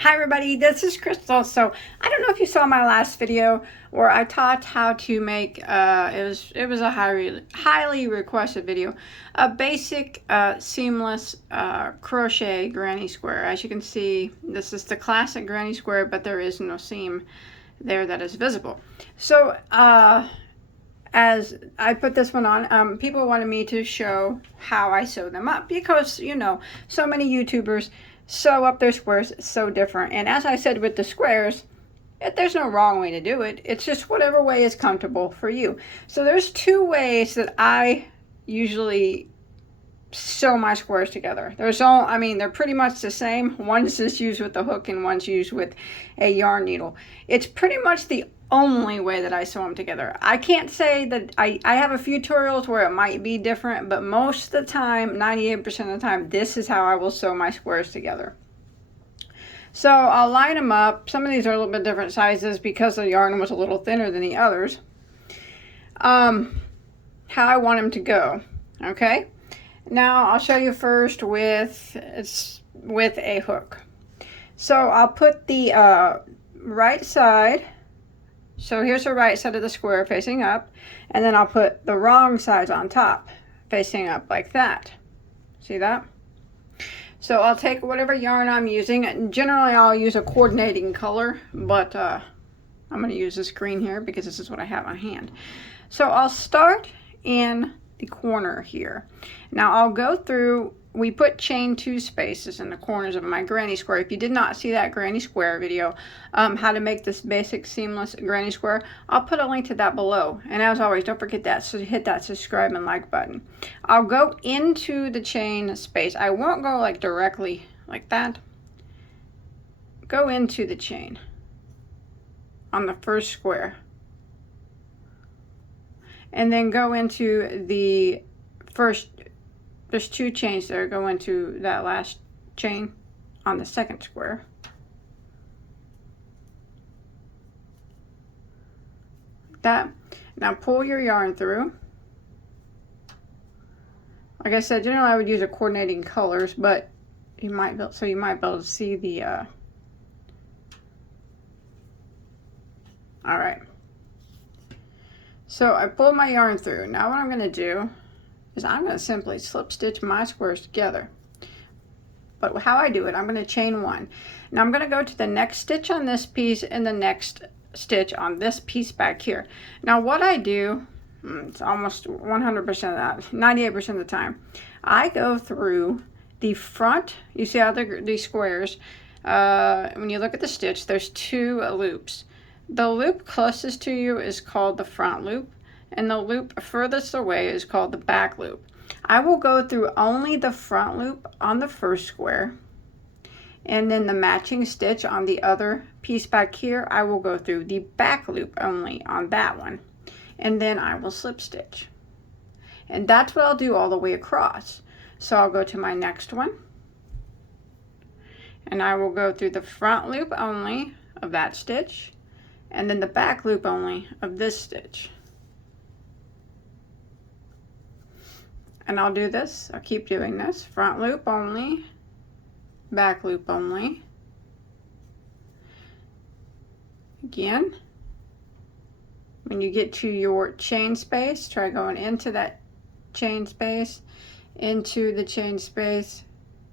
Hi everybody, this is Crystal. So I don't know if you saw my last video where I taught how to make it was a highly requested video, a basic seamless crochet granny square. As you can see, this is the classic granny square, but there is no seam there that is visible. So as I put this one on, people wanted me to show how I sew them up because, you know, so many YouTubers sew up their squares so different. And as I said with the squares, there's no wrong way to do it. It's just whatever way is comfortable for you. So there's two ways that I usually sew my squares together. They're pretty much the same. One's just used with the hook and one's used with a yarn needle. It's pretty much the only way that I sew them together. I can't say that I have a few tutorials where it might be different, but most of the time, 98% of the time, this is how I will sew my squares together. So I'll line them up. Some of these are a little bit different sizes because the yarn was a little thinner than the others. How I want them to go. Okay. Now I'll show you first with a hook. So I'll put the right side. So here's the right side of the square facing up, and then I'll put the wrong sides on top facing up like that. See that? So I'll take whatever yarn I'm using. Generally I'll use a coordinating color, but I'm going to use this green here because this is what I have on hand. So I'll start in the corner here. Now I'll go through, we put chain 2 spaces in the corners of my granny square. If you did not see that granny square video, how to make this basic seamless granny square, I'll put a link to that below. And as always, don't forget that, so hit that subscribe and like button. I'll go into the chain space. I won't go like directly like that. Go into the chain on the first square. And then go into the first, there's 2 chains there, go into that last chain on the second square. Like that. Now pull your yarn through. Like I said, generally I would use a coordinating colors, but you might be able to see the all right. So I pulled my yarn through. Now what I'm going to do is I'm going to simply slip stitch my squares together. But how I do it, I'm going to chain 1. Now I'm going to go to the next stitch on this piece and the next stitch on this piece back here. Now what I do, it's almost 100% of that, 98% of the time, I go through the front. You see how these squares, when you look at the stitch, there's 2 loops. The loop closest to you is called the front loop, and the loop furthest away is called the back loop. I will go through only the front loop on the first square, and then the matching stitch on the other piece back here, I will go through the back loop only on that one, and then I will slip stitch. And that's what I'll do all the way across. So I'll go to my next one, and I will go through the front loop only of that stitch, and then the back loop only of this stitch. And I'll do this, I'll keep doing this, front loop only, back loop only. Again, when you get to your chain space, try going into that chain space, into the chain space,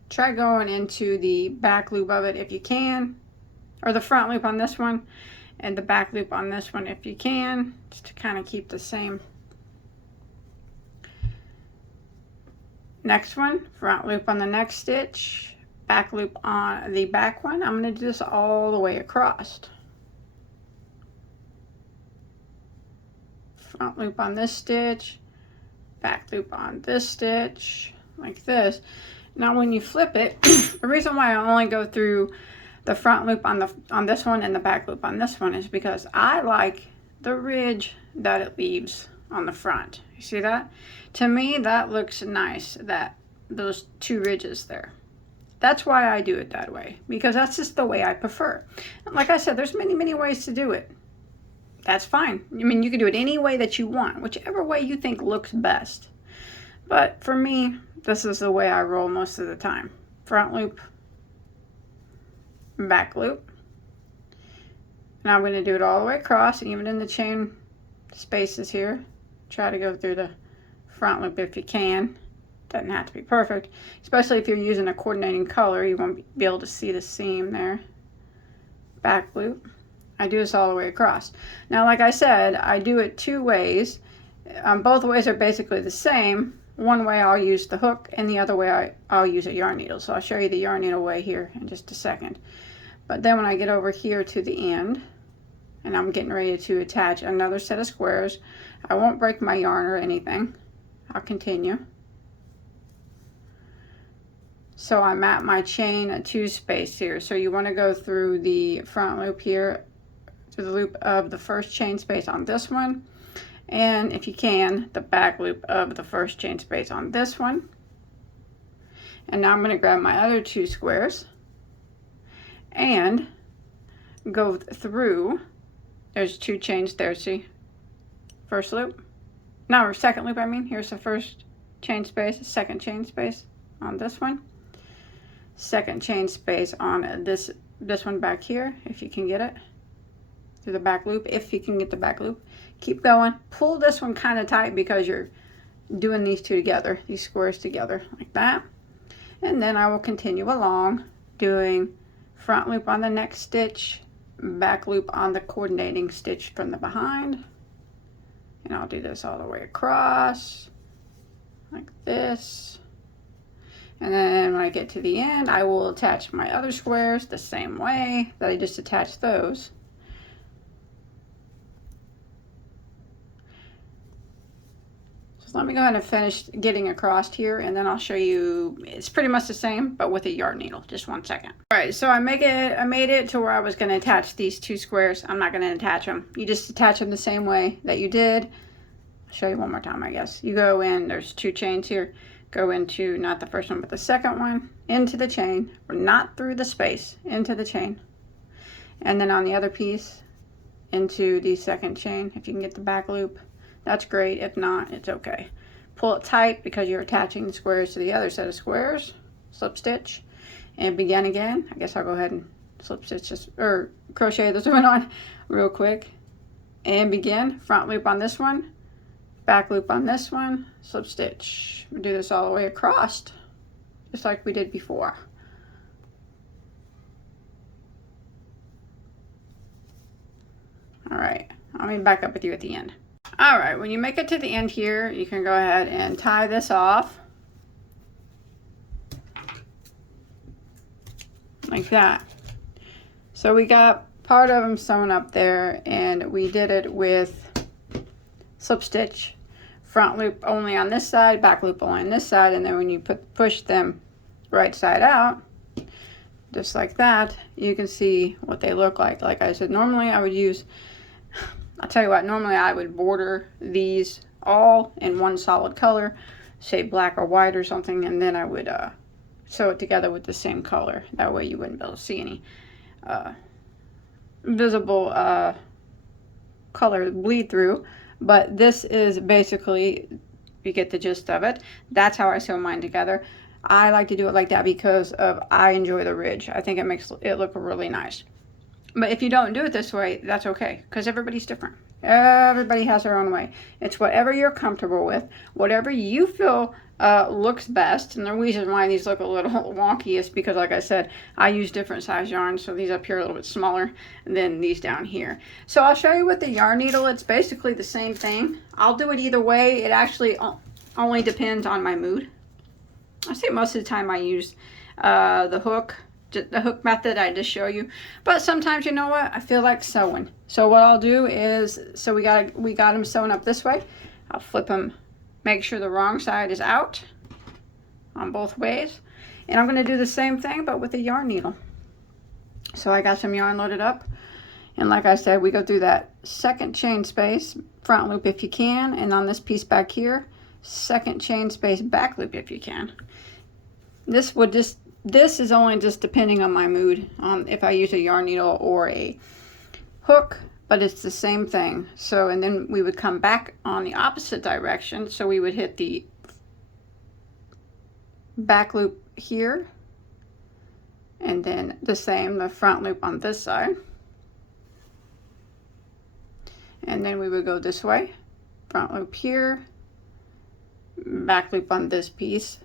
try going into the back loop of it if you can, or the front loop on this one, and the back loop on this one if you can, just to kind of keep the same. Next one, front loop on the next stitch, back loop on the back one. I'm going to do this all the way across. Front loop on this stitch, back loop on this stitch, like this. Now when you flip it, the reason why I only go through the front loop on this one and the back loop on this one is because I like the ridge that it leaves on the front. You see that? To me, that looks nice, that those 2 ridges there. That's why I do it that way, because that's just the way I prefer. And like I said, there's many ways to do it. That's fine. I mean, you can do it any way that you want, whichever way you think looks best. But for me, this is the way I roll most of the time. Front loop, back loop. Now I'm going to do it all the way across, even in the chain spaces here. Try to go through the front loop if you can. Doesn't have to be perfect, especially if you're using a coordinating color. You won't be able to see the seam there. Back loop. I do this all the way across. Now, like I said, I do it two ways. Both ways are basically the same. One way I'll use the hook, and the other way I'll use a yarn needle. So I'll show you the yarn needle way here in just a second. But then when I get over here to the end, and I'm getting ready to attach another set of squares, I won't break my yarn or anything. I'll continue. So I'm at my chain 2 space here. So you want to go through the front loop here, through the loop of the first chain space on this one, and if you can, the back loop of the first chain space on this one. And now I'm going to grab my other 2 squares and go through. There's 2 chains there, see? First loop. No, or second loop, I mean. Here's the first chain space, second chain space on this one. Second chain space on this one back here, if you can get it. Through the back loop, if you can get the back loop. Keep going. Pull this one kind of tight because you're doing these 2 together, these squares together, like that. And then I will continue along doing front loop on the next stitch, back loop on the coordinating stitch from the behind. And I'll do this all the way across, like this. And then when I get to the end, I will attach my other squares the same way that I just attached those. So let me go ahead and finish getting across here, and then I'll show you. It's pretty much the same, but with a yarn needle. Just one second. All right, so I made it to where I was going to attach these 2 squares. I'm not going to attach them. You just attach them the same way that you did. I'll show you one more time, I guess. You go in, there's 2 chains here. Go into, not the first one, but the second one, into the chain, or not through the space, into the chain. And then on the other piece, into the second chain. If you can get the back loop, that's great. If not, it's okay. Pull it tight because you're attaching the squares to the other set of squares. Slip stitch and begin again. I guess I'll go ahead and slip stitch this, or crochet this one on real quick. And begin. Front loop on this one, back loop on this one, slip stitch. We'll do this all the way across, just like we did before. All right, I'll be back up with you at the end. All right, when you make it to the end here, you can go ahead and tie this off like that. So we got part of them sewn up there, and we did it with slip stitch. Front loop only on this side, back loop only on this side, and then when you push them right side out, just like that, you can see what they look like. Like I said, normally I would use, I'll tell you what, normally I would border these all in one solid color, say black or white or something, and then I would sew it together with the same color. That way you wouldn't be able to see any visible color bleed through. But this is basically, you get the gist of it. That's how I sew mine together. I like to do it like that because I enjoy the ridge. I think it makes it look really nice. But if you don't do it this way, that's okay, because everybody's different. Everybody has their own way. It's whatever you're comfortable with, whatever you feel looks best. And the reason why these look a little wonky is because, like I said, I use different size yarns. So these up here are a little bit smaller than these down here. So I'll show you with the yarn needle. It's basically the same thing. I'll do it either way. It actually only depends on my mood. I say most of the time I use the hook method I just show you, but sometimes, you know what, I feel like sewing. So what I'll do is, so we got them sewn up this way. I'll flip them, make sure the wrong side is out on both ways, and I'm going to do the same thing but with a yarn needle. So I got some yarn loaded up, and like I said, we go through that second chain space, front loop if you can, and on this piece back here, second chain space, back loop if you can. This is only just depending on my mood, if I use a yarn needle or a hook, but it's the same thing. So, and then we would come back on the opposite direction. So we would hit the back loop here, And then the same, the front loop on this side. And then we would go this way, front loop here, back loop on this piece.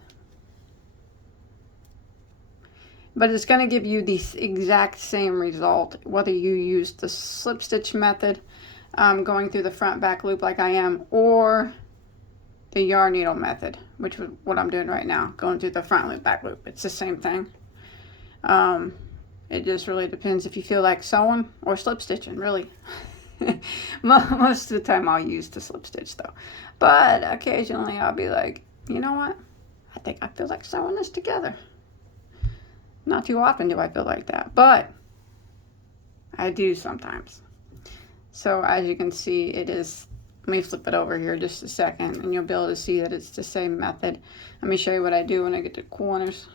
But it's going to give you the exact same result, whether you use the slip stitch method, going through the front back loop like I am, or the yarn needle method, which is what I'm doing right now, going through the front loop, back loop. It's the same thing. It just really depends if you feel like sewing or slip stitching, really. Most of the time I'll use the slip stitch though. But occasionally I'll be like, you know what? I think I feel like sewing this together. Not too often do I feel like that, but I do sometimes. So as you can see, it is, let me flip it over here just a second and you'll be able to see that it's the same method. Let me show you what I do when I get to corners.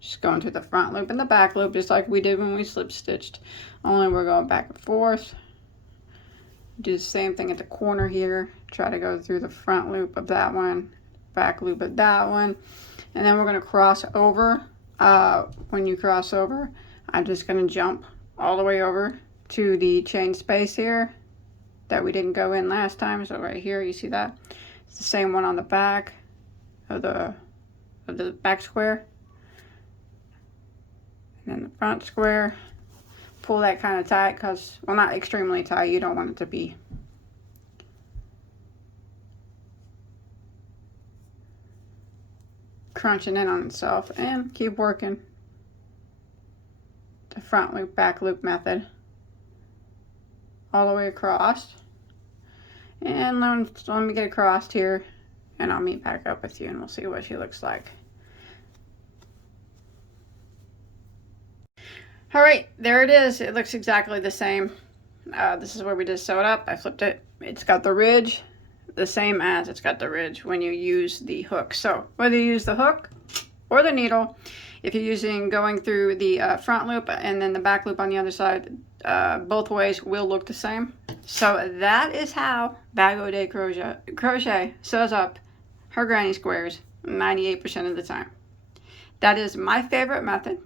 Just going through the front loop and the back loop just like we did when we slip stitched, only we're going back and forth. Do the same thing at the corner here. Try to go through the front loop of that one, back loop of that one, and then we're going to cross over. When you cross over, I'm just going to jump all the way over to the chain space here that we didn't go in last time. So right here, you see that? It's the same one on the back of the back square. And then the front square. Pull that kind of tight because, well, not extremely tight. You don't want it to be. Crunching in on itself, and keep working the front loop, back loop method all the way across. And let me get across here and I'll meet back up with you and we'll see what she looks like. All right, there it is. It looks exactly the same. This is where we just sew it up. I flipped it. It's got the ridge, the same as it's got the ridge when you use the hook. So whether you use the hook or the needle, if you're using going through the front loop and then the back loop on the other side, both ways will look the same. So that is how Bagoday Crochet sews up her granny squares 98% of the time. That is my favorite method.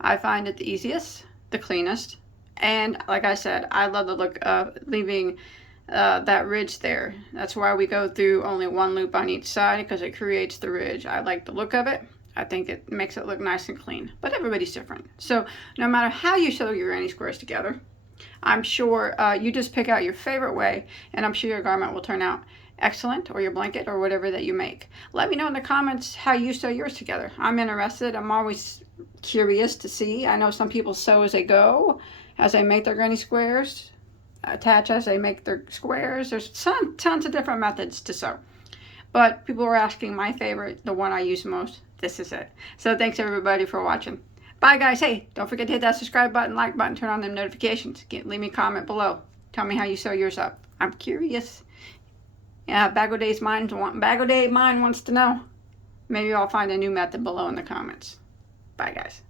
I find it the easiest, the cleanest, and like I said, I love the look of leaving that ridge there. That's why we go through only one loop on each side, because it creates the ridge. I like the look of it. I think it makes it look nice and clean, but everybody's different. So no matter how you sew your granny squares together, I'm sure you just pick out your favorite way, and I'm sure your garment will turn out excellent, or your blanket, or whatever that you make. Let me know in the comments how you sew yours together. I'm interested. I'm always curious to see. I know some people sew as they go, as they make their granny squares, attach as they make their squares. There's tons of different methods to sew, but people were asking my favorite, the one I use most. This is it. So thanks everybody for watching. Bye guys. Hey, don't forget to hit that subscribe button, like button, turn on them notifications. Leave me a comment below. Tell me how you sew yours up. I'm curious. Yeah, Bagoday Mine wants to know. Maybe I'll find a new method below in the comments. Bye guys.